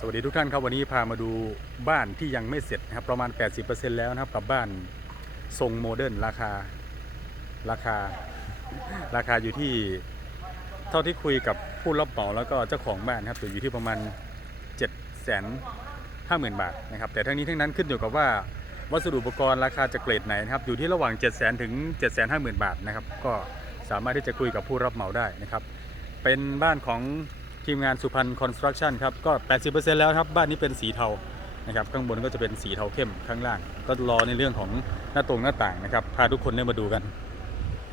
สวัสดีทุกท่านครับวันนี้พามาดูบ้านที่ยังไม่เสร็จนะครับประมาณ 80%แล้วนะครับกับบ้านทรงโมเดิร์นราคาราคาราคาอยู่ที่เท่าที่คุยกับผู้รับเหมาแล้วก็เจ้าของบ้านนะครับอยู่ที่ประมาณ 7 5 0 0 0 0 บาทนะครับแต่ทั้งนี้ทั้งนั้นขึ้นอยู่กับว่าวัสดุอุปกรณ์ราคาจะเกรดไหนนะครับอยู่ที่ระหว่าง 7 0 0 0 0 0ถึง 7 5 0 0 0 0 บาทนะครับก็สามารถที่จะคุยกับผู้รับเหมาได้นะครับเป็นบ้านของ ทีมงานสุพรรณคอนสตรักชั่นครับก็ 80%แล้วครับบ้านนี้เป็นสีเทานะครับข้างบนก็จะเป็นสีเทาเข้มข้างล่าง ก็รอในเรื่องของหน้าตรงหน้าต่างนะครับพาทุกคนได้มาดูกัน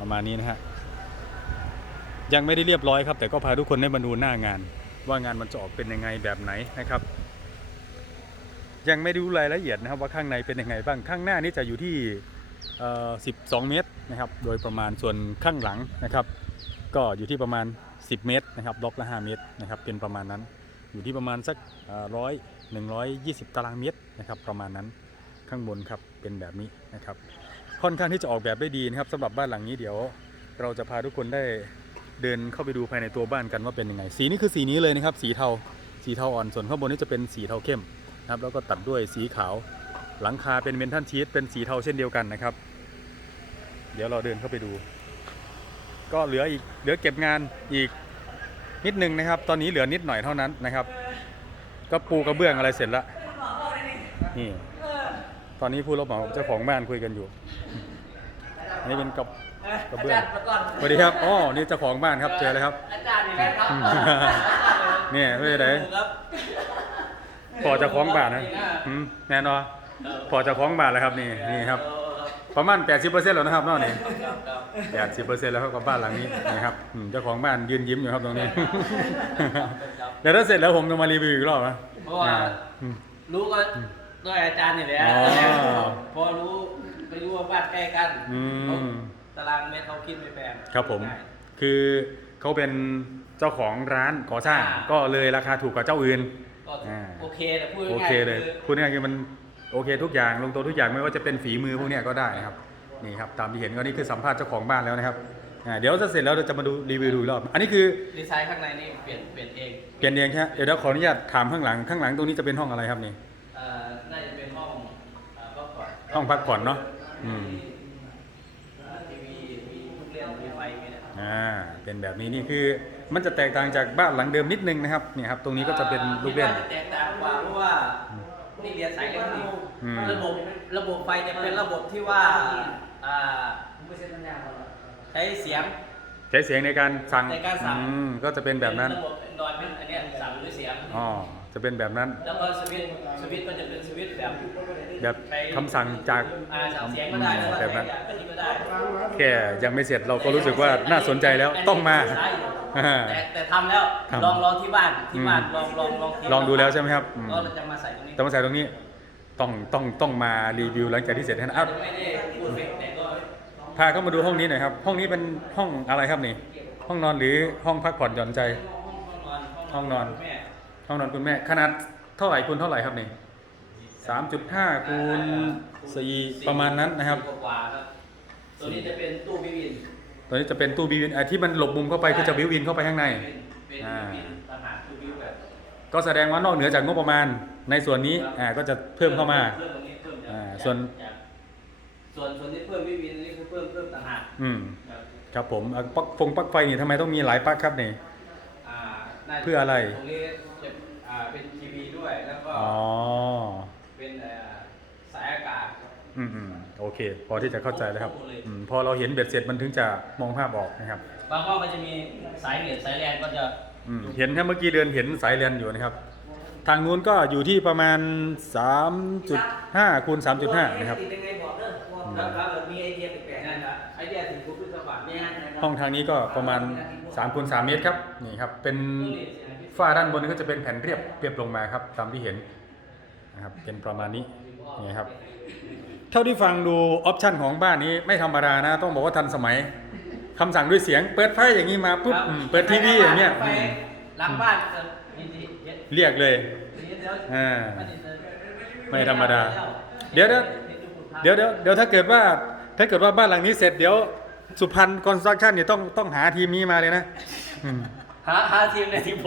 ประมาณนี้นะฮะยังไม่ได้เรียบร้อยครับ แต่ก็พาทุกคนได้มาดูหน้างาน ว่างานมันจะออกเป็นยังไงแบบไหนนะครับ ยังไม่ได้รู้รายละเอียดนะครับว่าข้างในเป็นยังไงบ้างข้างหน้านี่จะอยู่ที่ 12 เมตรนะครับโดยประมาณส่วนข้างหลังนะครับ ก็อยู่ที่ประมาณ 10 เมตรนะครับบล็อกละ 5 เมตรนะครับเป็นประมาณนั้น อยู่ที่ประมาณสักร้อยหนึ่งร้อยยี่สิบตารางเมตรนะครับประมาณนั้นข้างบนครับเป็นแบบนี้นะครับค่อนข้างที่จะออกแบบได้ดีนะครับสำหรับบ้านหลังนี้เดี๋ยวเราจะพาทุกคนได้เดินเข้าไปดูภายในตัวบ้านกันว่าเป็นยังไง สีนี้คือสีนี้เลยนะครับ สีเทาสีเทาอ่อนส่วนข้างบนนี่จะเป็นสีเทาเข้มนะครับแล้วก็ตัดด้วยสีขาว หลังคาเป็นเมนทัลชีสเป็นสีเทาเช่นเดียวกันนะครับ เดี๋ยวเราเดินเข้าไปดู ก็เหลืออีกเหลือเก็บงานอีกนิดนึงนะครับ ตอนนี้เหลือนิดหน่อยเท่านั้นนะครับ ก็ปูกระเบื้องอะไรเสร็จแล้วนี่ตอนนี้ผู้รับเหมากับเจ้าของบ้านคุยกันอยู่อันนี่เป็นกับกระเบื้องอาจารย์มาก่อนสวัสดีครับอ๋อนี่เจ้าของบ้านครับเจอเลยครับอาจารย์นี่แหละครับอืมเนี่ยไม่ได้ครับพอเจ้าของบ้านนะอืมแน่นอนพอเจ้าของบ้านแล้วครับนี่นี่ครับ ประมาณ 80%แล้วนะครับเนอกนี่ครับครับแปดสิบเปอร์เซ็นต์แล้วครับกับบ้านหลังนี้นะครับอืมเจ้าของบ้านยืนยิ้มอยู่ครับตรงนี้เดี๋ยวถ้าเสร็จแล้วผมจะมารีวิวอีกรอบนะเพราะว่าอ่าอืม รู้ก็ด้วยอาจารย์นี่แหละอ๋อ พอรู้ไม่รู้ว่าบ้านใกล้กันอืมเขาตารางเมตรเขาคิดไม่แพงครับผมง่ายคือเขาเป็นเจ้าของร้านก่อสร้าง อ่า ก็เลยราคาถูกกว่าเจ้าอื่น ก็อ่า โอเคแต่พูดโอง่ายเคๆเลย คือพูดง่ายๆคือมัน โอเคทุกอย่างลงตัวทุกอย่างไม่ว่าจะเป็นฝีมือพวกเนี้ยก็ได้นะครับนี่ครับตามที่เห็นก็นี่คือสัมภาษณ์เจ้าของบ้านแล้วนะครับอ่าเดี๋ยวจะเสร็จแล้วเราจะมาดูรีวิวดูอีกรอบ อันนี้คือดีไซน์ข้างในนี่เปลี่ยนเปลี่ยนเองเปลี่ยนเองแค่เดี๋ยวเราขออนุญาตถามข้างหลังข้างหลังตรงนี้จะเป็นห้องอะไรครับนี่เอ่อน่าจะเป็นห้องเอ่อพักผ่อนห้องพักผ่อนเนาะอืมทีวีมีทุกเรื่องมีไฟมีเนี่ยอ่าเป็นแบบนี้นี่คือมันจะแตกต่างจากบ้านหลังเดิมนิดนึงนะครับเนี่ยครับตรงนี้ก็จะเป็นลูกเล่น ที่บ้าจะแตกต่างกว่าเพราะว่า นี่เรียนสายเทคนิคอืม ระบบระบบไฟจะเป็นระบบที่ว่าอ่าใช้เสียง ใช้เสียงในการสั่งในการสั่ง อืมก็จะเป็นแบบนั้น ระบบนอนเป็นอันเนี้ยสั่งด้วยเสียง อ๋อ จะเป็นแบบนั้น แล้วก็สวิตช์สวิตช์ก็จะเป็นสวิตช์แบบ แบบใช้ คำสั่งจากอ่าสั่งเสียงก็ได้แล้วก็แบบนั้นใช้แบบนี้ก็ได้แค่ยังไม่เสร็จเราก็รู้สึกว่าน่าสนใจแล้วต้องมา ใช่ อ่าแต่แต่ทำแล้วทำลองลองที่บ้านที่บ้านอืม ลองลองลองเทสลองดูแล้วใช่ไหมครับอืมก็เราจะมาใส่ตรงนี้แต่มาใส่ตรงนี้ต้องต้องต้องมารีวิวหลังจากที่เสร็จนะอ้าวไม่ได้พูดเฟกแต่ก็พาเข้ามาดูห้องนี้หน่อยครับ ห้องนี้เป็นห้องอะไรครับนี่ ห้องนอนหรือห้องพักผ่อนหย่อนใจ ห้องนอนห้องนอนแม่ห้องนอนคุณแม่ขนาดเท่าไหร่คูณเท่าไหร่ครับนี่สามจุดห้าคูณสี่ประมาณนั้นนะครับ สี่กว่าๆครับตัวนี้จะเป็นตู้บิวิน ตัวนี้จะเป็นตู้บีวินไอ้ที่มันหลบมุมเข้าไปคือจะบิวอินเข้าไปข้างใน เป็นเป็นอ่าบิวินต่างหากตู้บิวแบบก็แสดงว่านอกเหนือจากงบประมาณ ในส่วนนี้อ่าก็จะเพิ่มเข้ามา เพิ่มตรงนี้เพิ่มจากอ่าส่วน จากส่วนส่วนที่เพิ่มบิวินนี่คือเพิ่มเพิ่มต่างหากอืมครับครับผมอะปลั๊กฟงปลั๊กไฟนี่ทำไมต้องมีหลายปลั๊กครับนี่ อ่าน่าจเพื่ออะไร ตรงนี้จะอ่าเป็นทีวีด้วยแล้วก็อ๋อเป็นเอ่อสายอากาศอืมอืมโอ เค พอที่จะเข้าใจแล้วครับครบเลยอืมพอเราเห็นเบ็ดเสร็จมันถึงจะมองภาพออกนะครับ บางห้องก็จะมีสายเหนือสายแลนก็จะอืมเห็นถ้าเมื่อกี้เดินเห็นสายเรียนอยู่นะครับ ทางนู้นก็อยู่ที่ประมาณ 3.5คูณ3.5นะครับ ติดยังไงบอกเด้อแล้วถ้าเกิดมีไอเดียแปลกๆนั่นนะไอเดียถึงคุณพุทธบาทเนี่ยนะครับห้องทางนี้ก็ประมาณ3คูณ3เมตรครับนี่ครับเป็นฝ้าด้านบนก็จะเป็นแผ่นเรียบเรียบลงมาครับ ตามที่เห็นนะครับเป็นประมาณนี้นี่ครับเท่าที่ฟังดูออปชันของบ้านนี้ไม่ธรรมดานะ ต้องบอกว่าทันสมัยคำสั่งด้วยเสียง เปิดไฟอย่างนี้มาปุ๊บครับอืมเปิดทีวีอย่างเงี้ยไปอืมหลังบ้านเออนี่นี่เย็ดเรียกเลยเย็ดเดี๋ยวอ่าอันนี้เออไม่ธรรมดาเดี๋ยวเดี๋ยวเดี๋ยวเดี๋ยวเดี๋ยวถ้าเกิดว่าถ้าเกิดว่าบ้านหลังนี้เสร็จเดี๋ยวสุพรรณคอนสตรักชั่นเนี่ยต้องต้องหาทีมนี้มาเลยนะอืมหาหาทีมในทีมผม